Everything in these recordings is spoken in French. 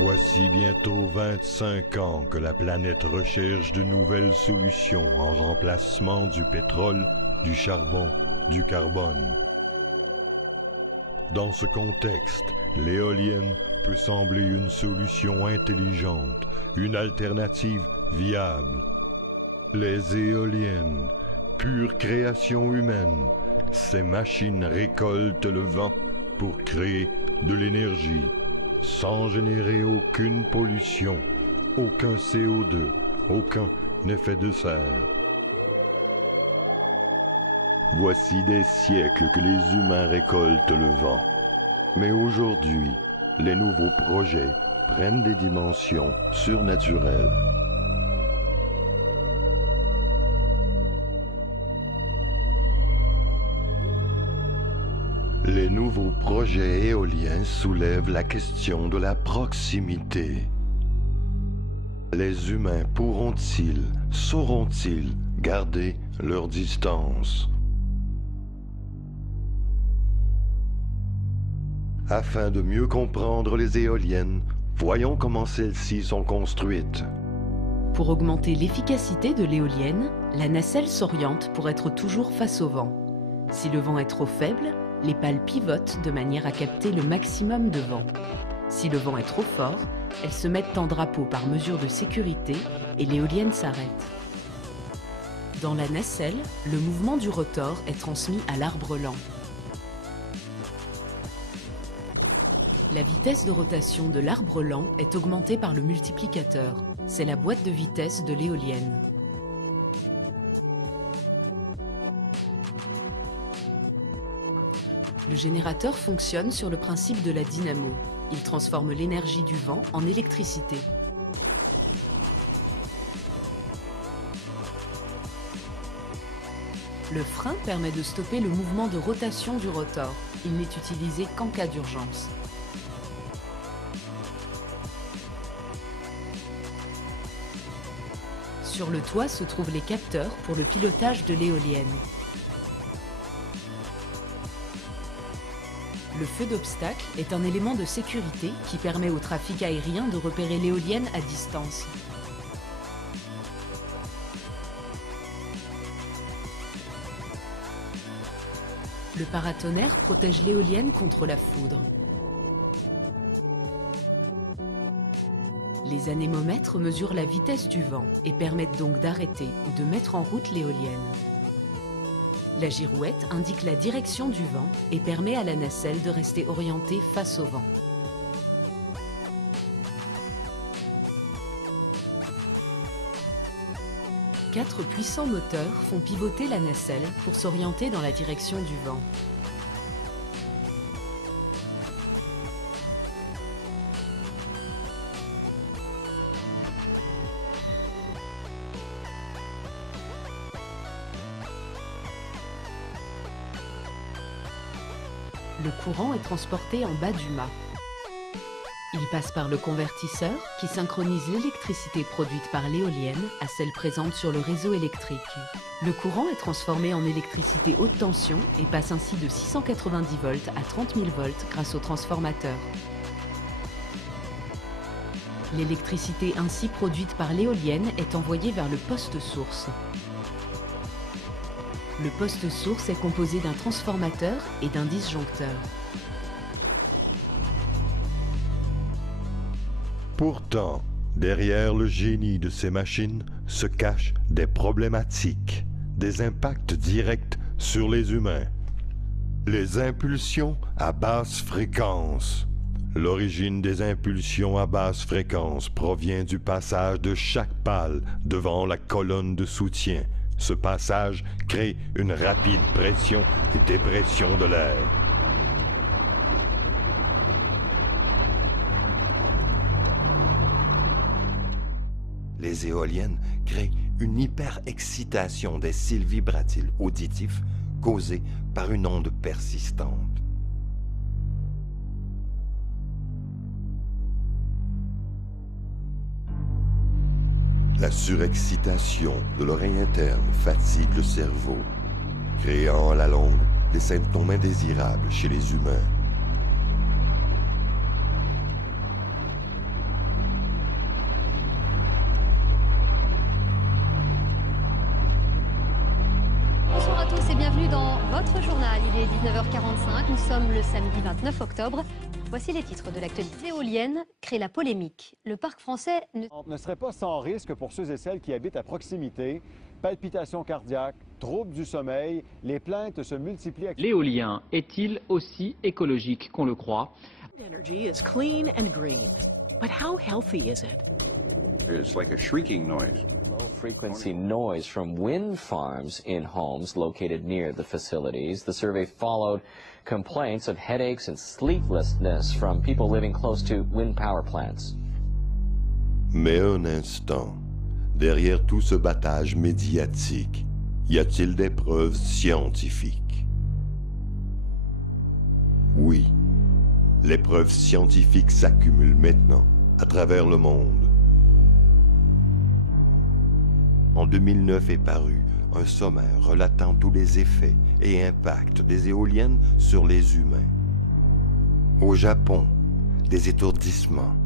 Voici bientôt 25 ans que la planète recherche de nouvelles solutions en remplacement du pétrole, du charbon, du carbone. Dans ce contexte, l'éolienne peut sembler une solution intelligente, une alternative viable. Les éoliennes, pure création humaine, ces machines récoltent le vent pour créer de l'énergie, sans générer aucune pollution, aucun CO2, aucun effet de serre. Voici des siècles que les humains récoltent le vent. Mais aujourd'hui, les nouveaux projets prennent des dimensions surnaturelles. Les nouveaux projets éoliens soulèvent la question de la proximité. Les humains pourront-ils, sauront-ils garder leur distance? Afin de mieux comprendre les éoliennes, voyons comment celles-ci sont construites. Pour augmenter l'efficacité de l'éolienne, la nacelle s'oriente pour être toujours face au vent. Si le vent est trop faible, les pales pivotent de manière à capter le maximum de vent. Si le vent est trop fort, elles se mettent en drapeau par mesure de sécurité et l'éolienne s'arrête. Dans la nacelle, le mouvement du rotor est transmis à l'arbre lent. La vitesse de rotation de l'arbre lent est augmentée par le multiplicateur. C'est la boîte de vitesse de l'éolienne. Le générateur fonctionne sur le principe de la dynamo. Il transforme l'énergie du vent en électricité. Le frein permet de stopper le mouvement de rotation du rotor. Il n'est utilisé qu'en cas d'urgence. Sur le toit se trouvent les capteurs pour le pilotage de l'éolienne. Le feu d'obstacle est un élément de sécurité qui permet au trafic aérien de repérer l'éolienne à distance. Le paratonnerre protège l'éolienne contre la foudre. Les anémomètres mesurent la vitesse du vent et permettent donc d'arrêter ou de mettre en route l'éolienne. La girouette indique la direction du vent et permet à la nacelle de rester orientée face au vent. Quatre puissants moteurs font pivoter la nacelle pour s'orienter dans la direction du vent. Le courant est transporté en bas du mât. Il passe par le convertisseur qui synchronise l'électricité produite par l'éolienne à celle présente sur le réseau électrique. Le courant est transformé en électricité haute tension et passe ainsi de 690 volts à 30 000 volts grâce au transformateur. L'électricité ainsi produite par l'éolienne est envoyée vers le poste source. Le poste source est composé d'un transformateur et d'un disjoncteur. Pourtant, derrière le génie de ces machines se cachent des problématiques, des impacts directs sur les humains. Les impulsions à basse fréquence. L'origine des impulsions à basse fréquence provient du passage de chaque pale devant la colonne de soutien. Ce passage crée une rapide pression et dépression de l'air. Les éoliennes créent une hyperexcitation des cils vibratiles auditifs causée par une onde persistante. La surexcitation de l'oreille interne fatigue le cerveau, créant à la longue des symptômes indésirables chez les humains. Bonjour à tous et bienvenue dans votre journal. Il est 19h45, nous sommes le samedi 29 octobre. Voici les titres de l'actualité. L'éolienne crée la polémique. Le parc français ne serait pas sans risque pour ceux et celles qui habitent à proximité. Palpitations cardiaques, troubles du sommeil, les plaintes se multiplient. L'éolien est-il aussi écologique qu'on le croit? Energy is clean and green, but how healthy is it? It's like a shrieking noise. Low-frequency noise from wind farms in homes located near the facilities. The survey followed complaints of headaches and sleeplessness from people living close to wind power plants. Mais un instant, derrière tout ce battage médiatique, y a-t-il des preuves scientifiques? Oui, les preuves scientifiques s'accumulent maintenant à travers le monde. En 2009 est paru un sommaire relatant tous les effets et impacts des éoliennes sur les humains. Au Japon, des étourdissements,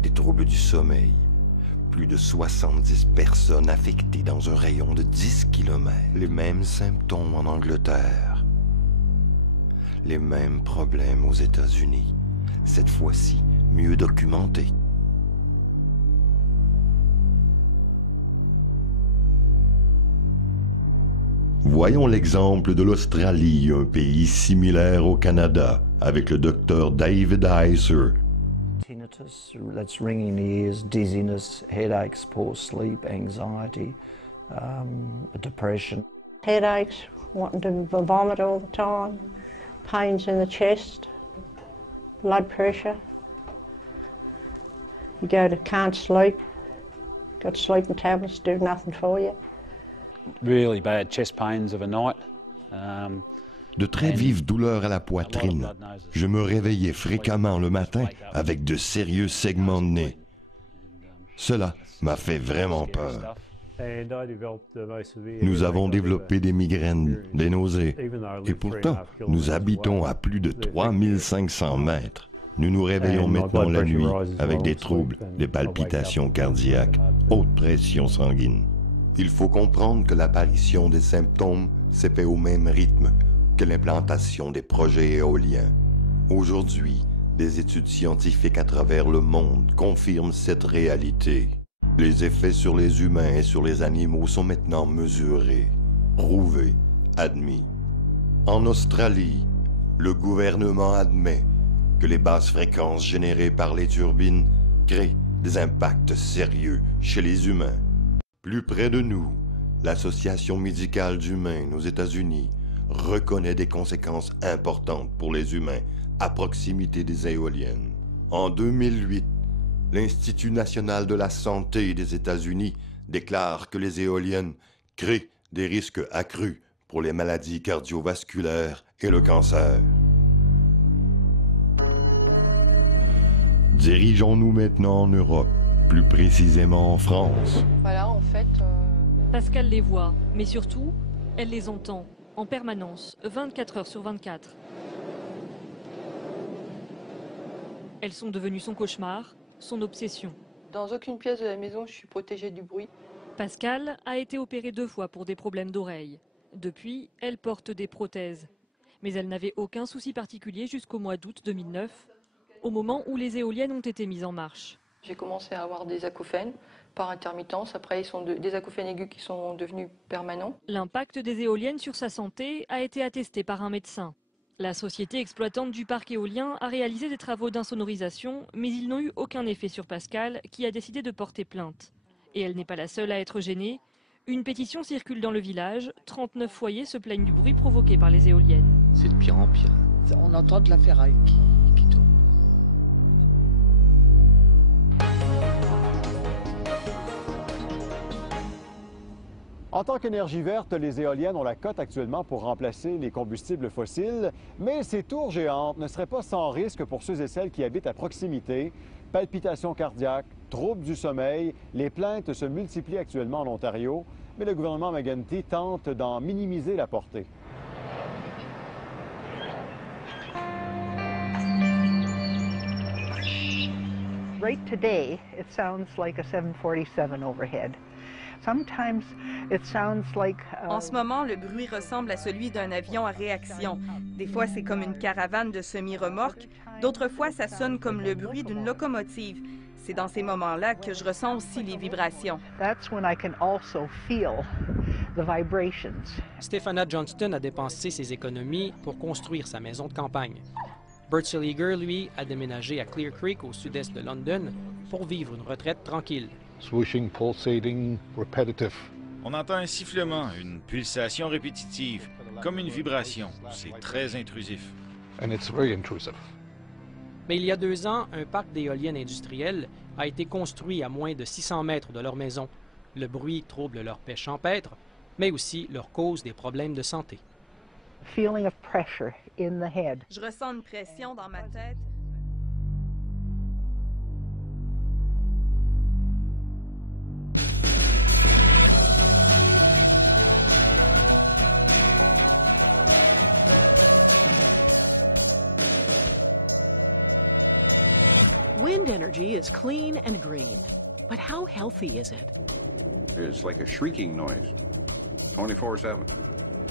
des troubles du sommeil, plus de 70 personnes affectées dans un rayon de 10 km. Les mêmes symptômes en Angleterre. Les mêmes problèmes aux États-Unis, cette fois-ci mieux documentés. Voyons l'exemple de l'Australie, un pays similaire au Canada, avec le docteur David Heiser. Tinnitus, that's ringing ears, dizziness, headaches, poor sleep, anxiety, depression. Headaches, wanting to vomit all the time, pains in the chest, blood pressure. You go to can't sleep, got sleeping tablets, do nothing for you. Really bad chest pains of a night. De très vives douleurs à la poitrine. Je me réveillais fréquemment le matin avec de sérieux segments de nez. Cela m'a fait vraiment peur. Nous avons développé des migraines, des nausées, et pourtant, nous habitons à plus de 3500 mètres. Nous nous réveillons maintenant la nuit avec des troubles, des palpitations cardiaques, haute pression sanguine. Il faut comprendre que l'apparition des symptômes s'est fait au même rythme que l'implantation des projets éoliens. Aujourd'hui, des études scientifiques à travers le monde confirment cette réalité. Les effets sur les humains et sur les animaux sont maintenant mesurés, prouvés, admis. En Australie, le gouvernement admet que les basses fréquences générées par les turbines créent des impacts sérieux chez les humains. Plus près de nous, l'Association médicale d'humains aux États-Unis reconnaît des conséquences importantes pour les humains à proximité des éoliennes. En 2008, l'Institut national de la santé des États-Unis déclare que les éoliennes créent des risques accrus pour les maladies cardiovasculaires et le cancer. Dirigeons-nous maintenant en Europe, plus précisément en France. Voilà, en fait... Pascal les voit, mais surtout, elle les entend, en permanence, 24 heures sur 24. Elles sont devenues son cauchemar, son obsession. Dans aucune pièce de la maison, je suis protégée du bruit. Pascal a été opérée 2 fois pour des problèmes d'oreille. Depuis, elle porte des prothèses. Mais elle n'avait aucun souci particulier jusqu'au mois d'août 2009, au moment où les éoliennes ont été mises en marche. J'ai commencé à avoir des acouphènes par intermittence. Après, ils sont des acouphènes aigus qui sont devenus permanents. L'impact des éoliennes sur sa santé a été attesté par un médecin. La société exploitante du parc éolien a réalisé des travaux d'insonorisation, mais ils n'ont eu aucun effet sur Pascal, qui a décidé de porter plainte. Et elle n'est pas la seule à être gênée. Une pétition circule dans le village. 39 foyers se plaignent du bruit provoqué par les éoliennes. C'est de pire en pire. On entend de la ferraille qui tourne. En tant qu'énergie verte, les éoliennes ont la cote actuellement pour remplacer les combustibles fossiles, mais ces tours géantes ne seraient pas sans risque pour ceux et celles qui habitent à proximité. Palpitations cardiaques, troubles du sommeil, les plaintes se multiplient actuellement en Ontario, mais le gouvernement McGuinty tente d'en minimiser la portée. Right today, it sounds like a 747 overhead. Sometimes it sounds like, En ce moment, le bruit ressemble à celui d'un avion à réaction. Des fois, c'est comme une caravane de semi-remorque. D'autres fois, ça sonne comme le bruit d'une locomotive. C'est dans ces moments-là que je ressens aussi les vibrations. That's when I can also feel the vibrations. Stephana Johnston a dépensé ses économies pour construire sa maison de campagne. Bert Seliger, lui, a déménagé à Clear Creek, au sud-est de London, pour vivre une retraite tranquille. Swooshing, pulsating, repetitive. On entend un sifflement, une pulsation répétitive, comme une vibration. C'est très intrusif. And it's very intrusive. Mais il y a 2 ans, un parc d'éoliennes industrielles a été construit à moins de 600 mètres de leur maison. Le bruit trouble leur paix champêtre, mais aussi leur cause des problèmes de santé. Feeling of pressure in the head. Je ressens une pression dans ma tête. Wind energy is clean and green, but how healthy is it? It's like a shrieking noise, 24/7.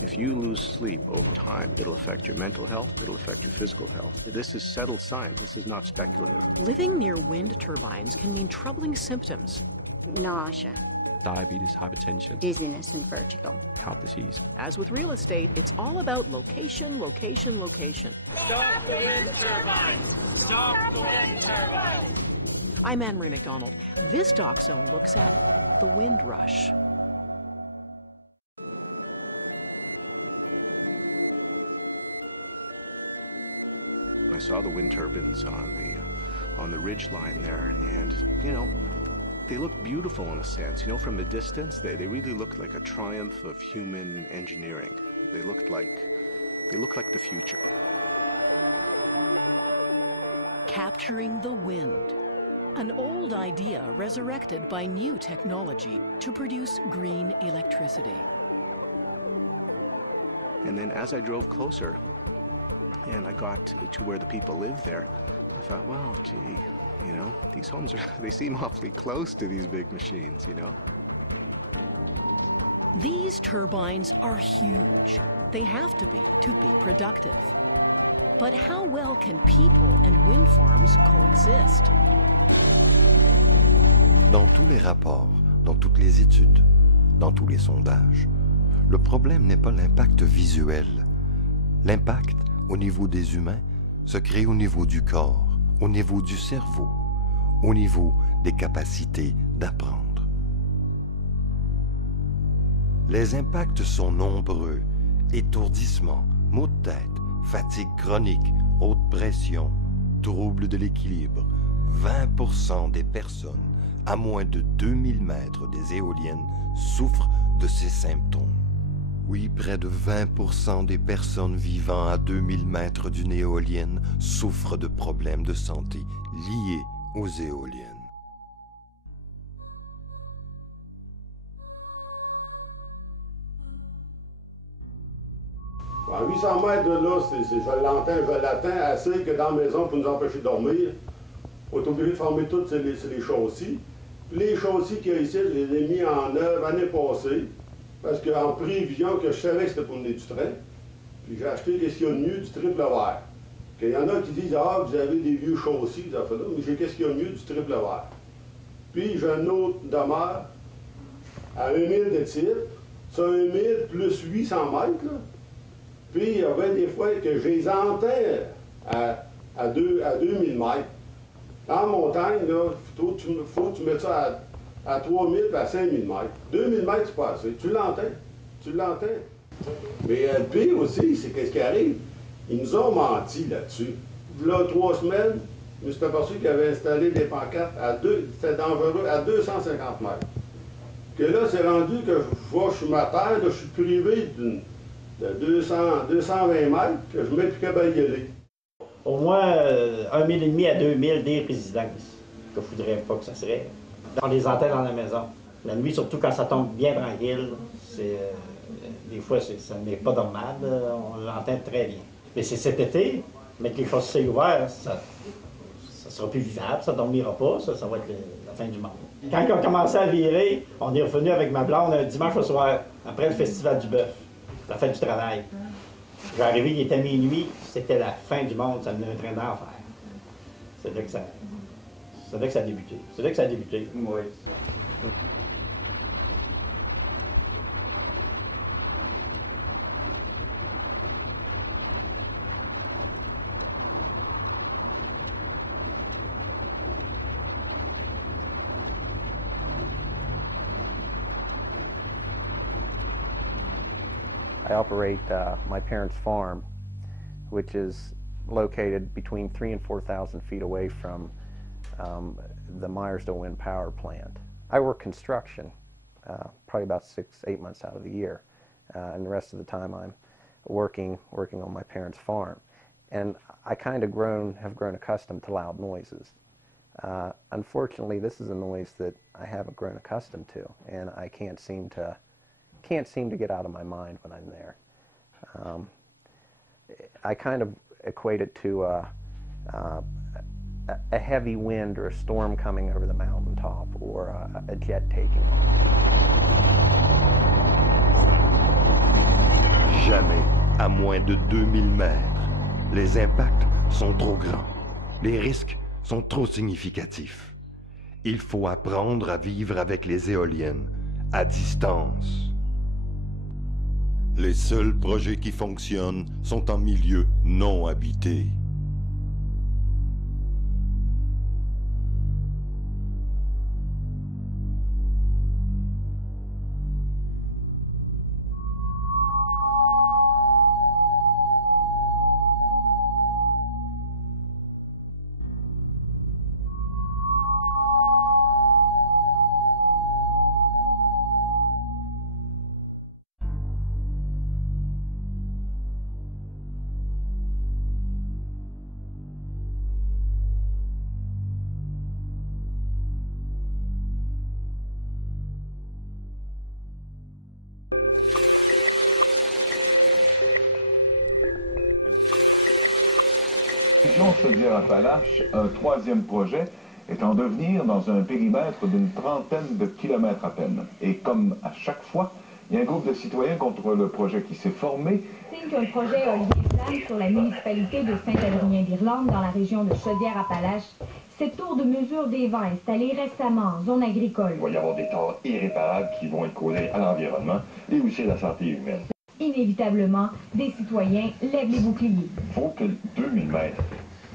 If you lose sleep over time, it'll affect your mental health, it'll affect your physical health. This is settled science, this is not speculative. Living near wind turbines can mean troubling symptoms. Nausea, diabetes, hypertension, dizziness, and vertigo. Heart disease. As with real estate, it's all about location, location, location. Stop the wind turbines! Stop the wind turbines! I'm Anne-Marie McDonald. This Doc Zone looks at the wind rush. I saw the wind turbines on the ridge line there, and you know, they looked beautiful in a sense. You know, from a distance, they really looked like a triumph of human engineering. They looked like the future. Capturing the wind. An old idea resurrected by new technology to produce green electricity. And then as I drove closer, and I got to where the people live there, I thought, well, gee, you know, these homes they seem awfully close to these big machines, you know? These turbines are huge. They have to be productive. But how well can people and wind farms coexist? Dans tous les rapports, dans toutes les études, dans tous les sondages, le problème n'est pas l'impact visuel. L'impact au niveau des humains se crée au niveau du corps, au niveau du cerveau, au niveau des capacités d'apprendre. Les impacts sont nombreux: étourdissement, maux de tête, fatigue chronique, haute pression, troubles de l'équilibre. 20% des personnes à moins de 2000 mètres des éoliennes souffrent de ces symptômes. Oui, près de 20% des personnes vivant à 2000 mètres d'une éolienne souffrent de problèmes de santé liés aux éoliennes. À 800 mètres de là, je l'atteins assez que dans la maison pour nous empêcher de dormir. On est obligé de fermer toutes les chaussées. Puis les chaussées qu'il y a ici, je les ai mis en œuvre l'année passée. Parce qu'en prévision que je savais que c'était pour mener du train, puis j'ai acheté qu'est-ce qu'il y a de mieux du triple vert. Il y en a qui disent, ah, vous avez des vieux chaussées, des affaires là, mais j'ai qu'est-ce qu'il y a de mieux du triple vert. Puis j'ai une autre demeure à 1000 de type, c'est 1000 plus 800 mètres, là. Puis il y avait des fois que je les entends à 2000 mètres. En montagne, il faut que tu mettes ça à 3000 et à 5000 mètres. 2000 mètres, c'est pas assez. Tu l'entends. Tu l'entends. Mais le pire aussi, c'est qu'est-ce qui arrive? Ils nous ont menti là-dessus. Là, 3 semaines, je me suis aperçu qu'ils avaient installé des pancartes c'était dangereux, à 250 mètres. Que là, c'est rendu que je vois, je suis ma terre, là, je suis privé de 220 mètres, que je mets plus qu'à y aller. Au moins 1,5 000 à 2 000 des résidences, que je voudrais pas que ça serait. On les entend dans la maison. La nuit, surtout quand ça tombe bien tranquille, des fois, ça n'est pas normal, on l'entend très bien. Mais c'est cet été, mettre les chaussées ouvertes, ça sera plus vivable, ça ne dormira pas, ça va être la fin du monde. Quand on a commencé à virer, on est revenu avec ma blonde un dimanche au soir, après le festival du bœuf, la fête du travail. J'ai arrivé, il était minuit, c'était la fin du monde, ça venait un train d'enfer. C'est là que ça a débuté. C'est là que ça a débuté. Oui. I operate my parents' farm, which is located between 3,000 and 4,000 feet away from the Myersville Wind Power Plant. I work construction probably about 6-8 months out of the year, and the rest of the time I'm working on my parents' farm. And I kind of have grown accustomed to loud noises. Unfortunately, this is a noise that I haven't grown accustomed to, and I can't seem to get out of my mind when I'm there. I kind of equate it to a heavy wind or a storm coming over the mountaintop, or a jet taking off. Jamais à moins de 2000 mètres. Les impacts sont trop grands. Les risques sont trop significatifs. Il faut apprendre à vivre avec les éoliennes, à distance. Les seuls projets qui fonctionnent sont en milieu non habité. Chaudière-Appalaches, un troisième projet, est en devenir dans un périmètre d'une trentaine de kilomètres à peine. Et comme à chaque fois, il y a un groupe de citoyens contre le projet qui s'est formé. Signe qu'un projet éolien plane sur la municipalité de Saint-Adrien-d'Irlande, dans la région de Chaudière-Appalaches. Cette tour de mesure des vents installée récemment en zone agricole. Il va y avoir des torts irréparables qui vont être causés à l'environnement et aussi à la santé humaine. Inévitablement, des citoyens lèvent les boucliers. Il faut que 2000 mètres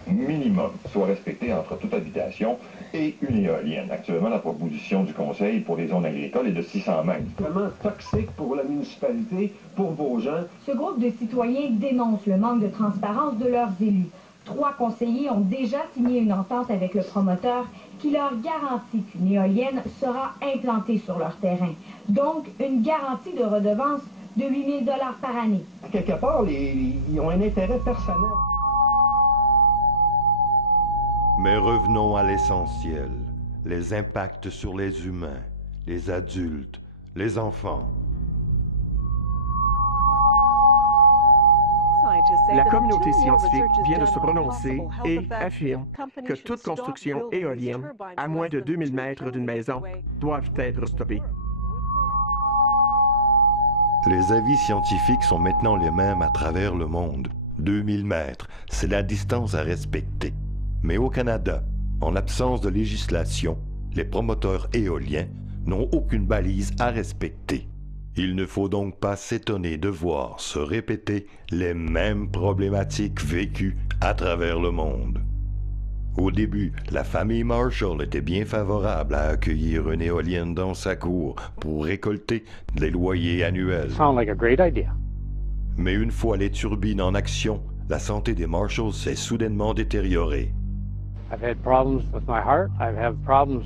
minimum soit respecté entre toute habitation et une éolienne. Actuellement, la proposition du Conseil pour les zones agricoles est de 600 mètres. Vraiment toxique pour la municipalité, pour vos gens. Ce groupe de citoyens dénonce le manque de transparence de leurs élus. 3 conseillers ont déjà signé une entente avec le promoteur qui leur garantit qu'une éolienne sera implantée sur leur terrain. Donc, une garantie de redevance de 8 000 $ par année. Quelque part, ils ont un intérêt personnel. Mais revenons à l'essentiel, les impacts sur les humains, les adultes, les enfants. La communauté scientifique vient de se prononcer et affirme que toute construction éolienne à moins de 2000 mètres d'une maison doivent être stoppées. Les avis scientifiques sont maintenant les mêmes à travers le monde. 2000 mètres, c'est la distance à respecter. Mais au Canada, en l'absence de législation, les promoteurs éoliens n'ont aucune balise à respecter. Il ne faut donc pas s'étonner de voir se répéter les mêmes problématiques vécues à travers le monde. Au début, la famille Marshall était bien favorable à accueillir une éolienne dans sa cour pour récolter des loyers annuels. Sounds like a great idea. Mais une fois les turbines en action, la santé des Marshalls s'est soudainement détériorée. I've had problems with my heart. I've had problems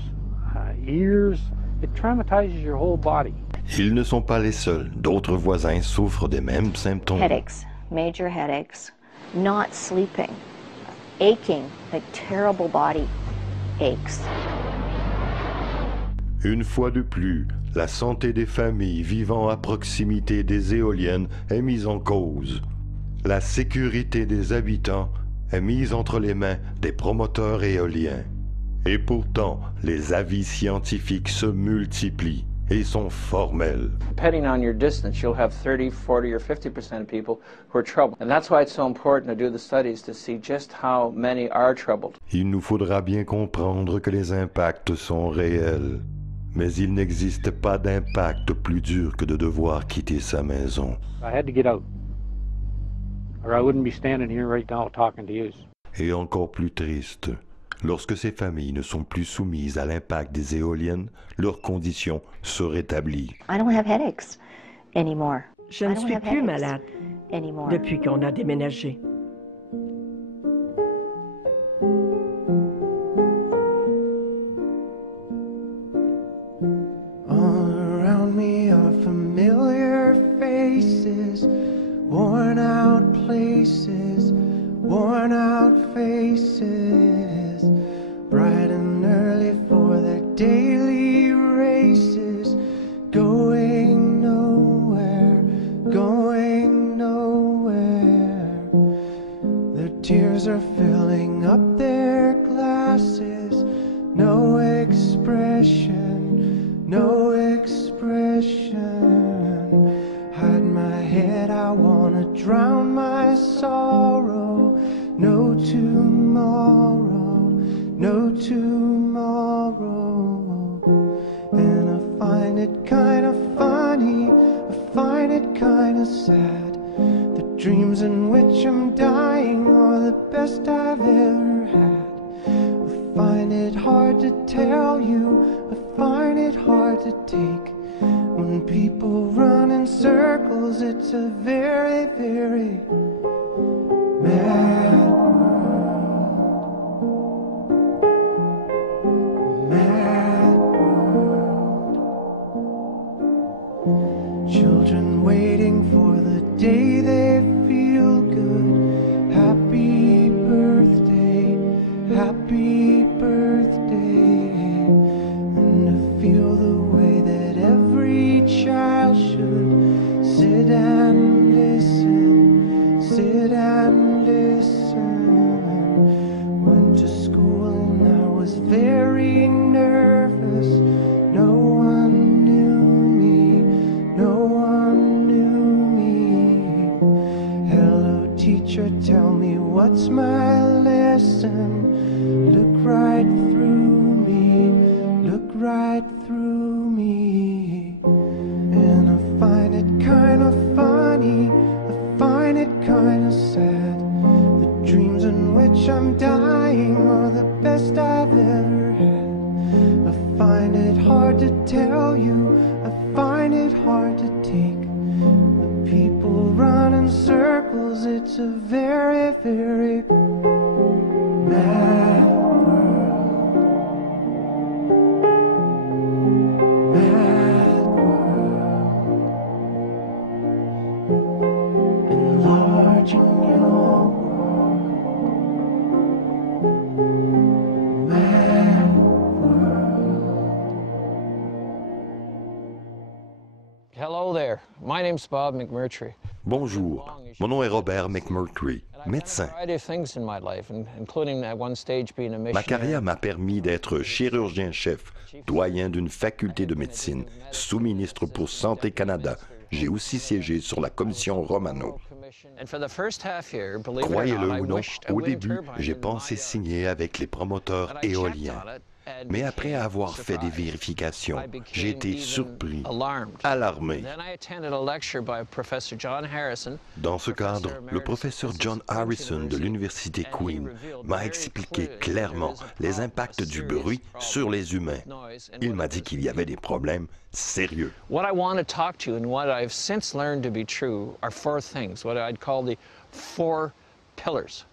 ears. It traumatizes your whole body. Ils ne sont pas les seuls. D'autres voisins souffrent des mêmes symptômes. Headaches, major headaches, not sleeping, aching, like terrible body aches. Une fois de plus, la santé des familles vivant à proximité des éoliennes est mise en cause. La sécurité des habitants est mise entre les mains des promoteurs éoliens. Et pourtant, les avis scientifiques se multiplient et sont formels. Depending on your distance, you'll have 30, 40, or 50% of people who are troubled. And that's why it's so important to do the studies to see just how many are troubled. Il nous faudra bien comprendre que les impacts sont réels. Mais il n'existe pas d'impact plus dur que de devoir quitter sa maison. I had to get out, or I wouldn't be standing here right now talking to you. Et encore plus triste, lorsque ces familles ne sont plus soumises à l'impact des éoliennes, leurs conditions se rétablissent. I don't have headaches anymore. Je ne suis plus malade depuis qu'on a déménagé. All around me are familiar faces, worn out places, worn out faces, bright and early for their daily races, going nowhere, going nowhere. Their tears are filling up their glasses, no expression, no expression. Hide my head, I wanna drown my sorrow. No tomorrow, no tomorrow. And I find it kinda funny, I find it kinda sad. The dreams in which I'm dying are the best I've ever had. I find it hard to tell you, I find it hard to take. When people run in circles, it's a very, very mad world. Mad world. Children waiting for the day they feel good. Happy birthday, happy birthday. And to feel the way that every child should sit and listen, sit and listen. Went to school and I was very nervous. No one knew me, no one knew me. Hello teacher, tell me what's my lesson. Look right through me, look right through me. And I find it kind of funny, I find it kind of sad. The dreams in which I'm dying are the best I've ever had. I find it hard to tell you, I find it hard to take. The people run in circles, it's a very, very mad world. Mad world. Enlarging your world. Mad world. Hello there. My name's Bob McMurtry. Bonjour, mon nom est Robert McMurtry, médecin. Ma carrière m'a permis d'être chirurgien-chef, doyen d'une faculté de médecine, sous-ministre pour Santé Canada. J'ai aussi siégé sur la commission Romano. Croyez-le ou non, au début, j'ai pensé signer avec les promoteurs éoliens. Mais après avoir fait des vérifications, j'ai été surpris, alarmé. Dans ce cadre, le professeur John Harrison de l'Université Queen m'a expliqué clairement les impacts du bruit sur les humains. Il m'a dit qu'il y avait des problèmes sérieux. What I want to talk to you and what I've since learned to be true are four things, what I'd call the four pillars.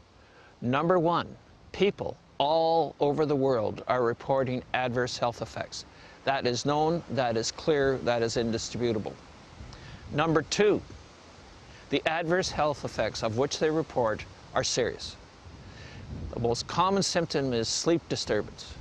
Number one, people all over the world are reporting adverse health effects. That is known, that is clear, that is indisputable. Number two, the adverse health effects of which they report are serious. The most common symptom is sleep disturbance.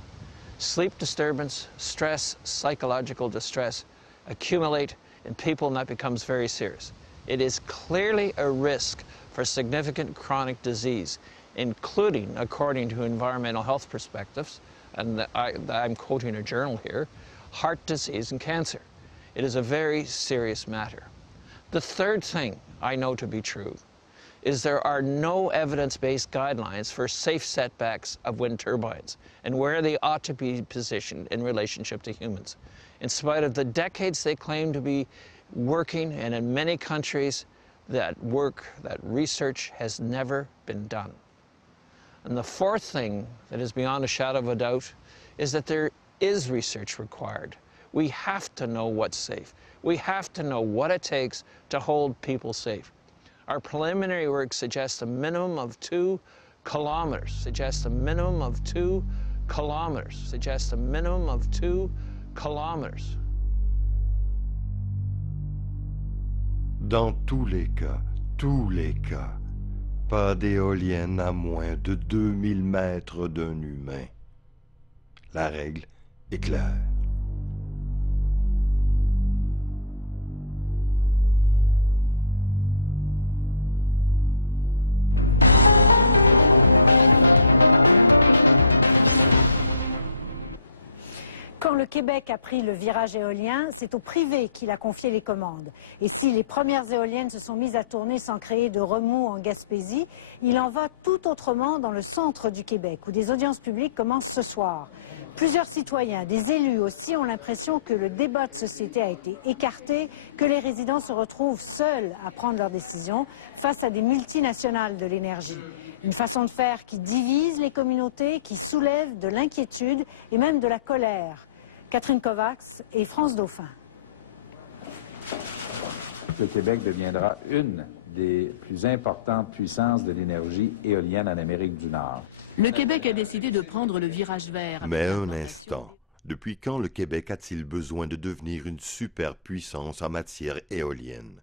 Sleep disturbance, stress, psychological distress accumulate in people, and that becomes very serious. It is clearly a risk for significant chronic disease, including, according to environmental health perspectives, and I'm quoting a journal here, heart disease and cancer. It is a very serious matter. The third thing I know to be true is there are no evidence-based guidelines for safe setbacks of wind turbines and where they ought to be positioned in relationship to humans. In spite of the decades they claim to be working, and in many countries that research has never been done. And the fourth thing that is beyond a shadow of a doubt is that there is research required. We have to know what's safe. We have to know what it takes to hold people safe. Our preliminary work suggests a minimum of 2 kilometers, suggests a minimum of 2 kilometers, suggests a minimum of 2 kilometers. Dans tous les cas, pas d'éolienne à moins de 2000 mètres d'un humain. La règle est claire. Quand le Québec a pris le virage éolien, c'est au privé qu'il a confié les commandes. Et si les premières éoliennes se sont mises à tourner sans créer de remous en Gaspésie, il en va tout autrement dans le centre du Québec, où des audiences publiques commencent ce soir. Plusieurs citoyens, des élus aussi, ont l'impression que le débat de société a été écarté, que les résidents se retrouvent seuls à prendre leurs décisions face à des multinationales de l'énergie. Une façon de faire qui divise les communautés, qui soulève de l'inquiétude et même de la colère. Catherine Kovacs et France Dauphin. Le Québec deviendra une des plus importantes puissances de l'énergie éolienne en Amérique du Nord. Le Québec a décidé de prendre le virage vert. Mais un instant, depuis quand le Québec a-t-il besoin de devenir une superpuissance en matière éolienne?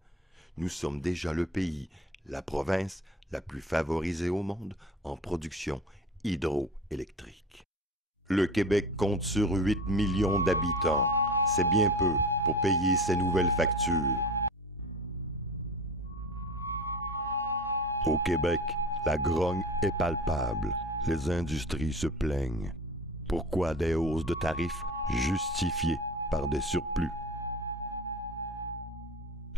Nous sommes déjà le pays, la province la plus favorisée au monde en production hydroélectrique. Le Québec compte sur 8 millions d'habitants. C'est bien peu pour payer ces nouvelles factures. Au Québec, la grogne est palpable. Les industries se plaignent. Pourquoi des hausses de tarifs justifiées par des surplus?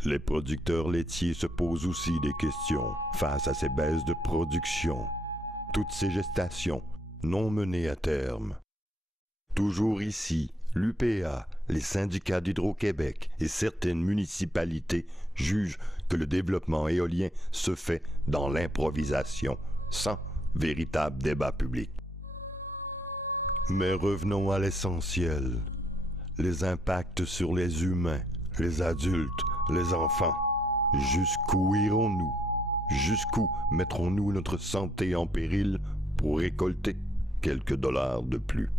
Les producteurs laitiers se posent aussi des questions face à ces baisses de production. Toutes ces gestations non menées à terme. Toujours ici, l'UPA, les syndicats d'Hydro-Québec et certaines municipalités jugent que le développement éolien se fait dans l'improvisation, sans véritable débat public. Mais revenons à l'essentiel, les impacts sur les humains, les adultes, les enfants. Jusqu'où irons-nous? Jusqu'où mettrons-nous notre santé en péril pour récolter quelques dollars de plus?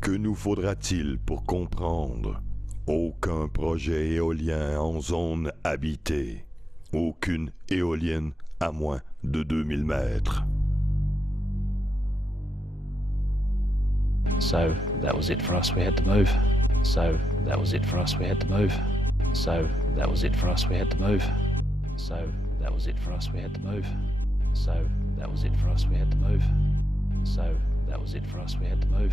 Que nous faudra-t-il pour comprendre? Aucun projet éolien en zone habitée. Aucune éolienne à moins de 2000 mètres. So that was it for us, we had to move. So that was it for us, we had to move. So that was it for us, we had to move. So that was it for us, we had to move. So that was it for us, we had to move. So that was it for us, we had to move.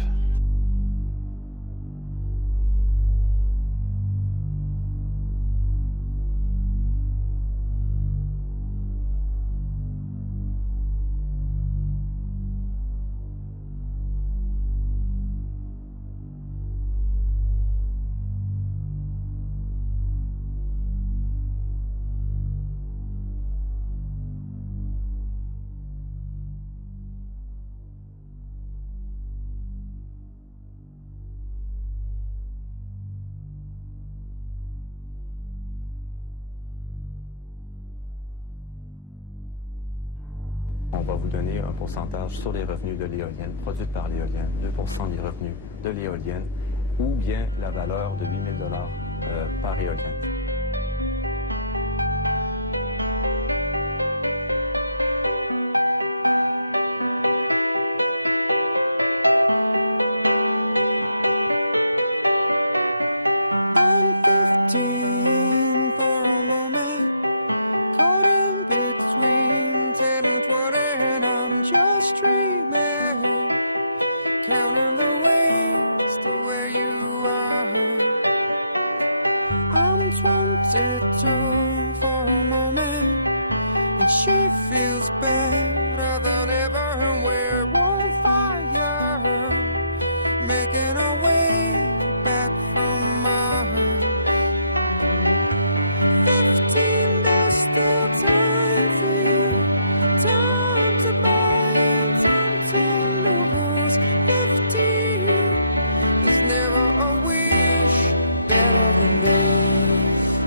On va vous donner un pourcentage sur les revenus de l'éolienne produite par l'éolienne, 2% des revenus de l'éolienne ou bien la valeur de 8 000 $ par éolienne. I'm 15 for a moment, caught in between 10 and 20, and I'm just dreaming, counting the ways to where you are. I'm 22 for a moment, and she feels better than ever, and we're on fire, making our way back from Mars. 15, there's still time for you, time to buy and time to lose. 15, there's never a wish better than this,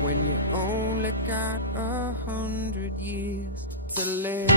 when you only got 100 years to live.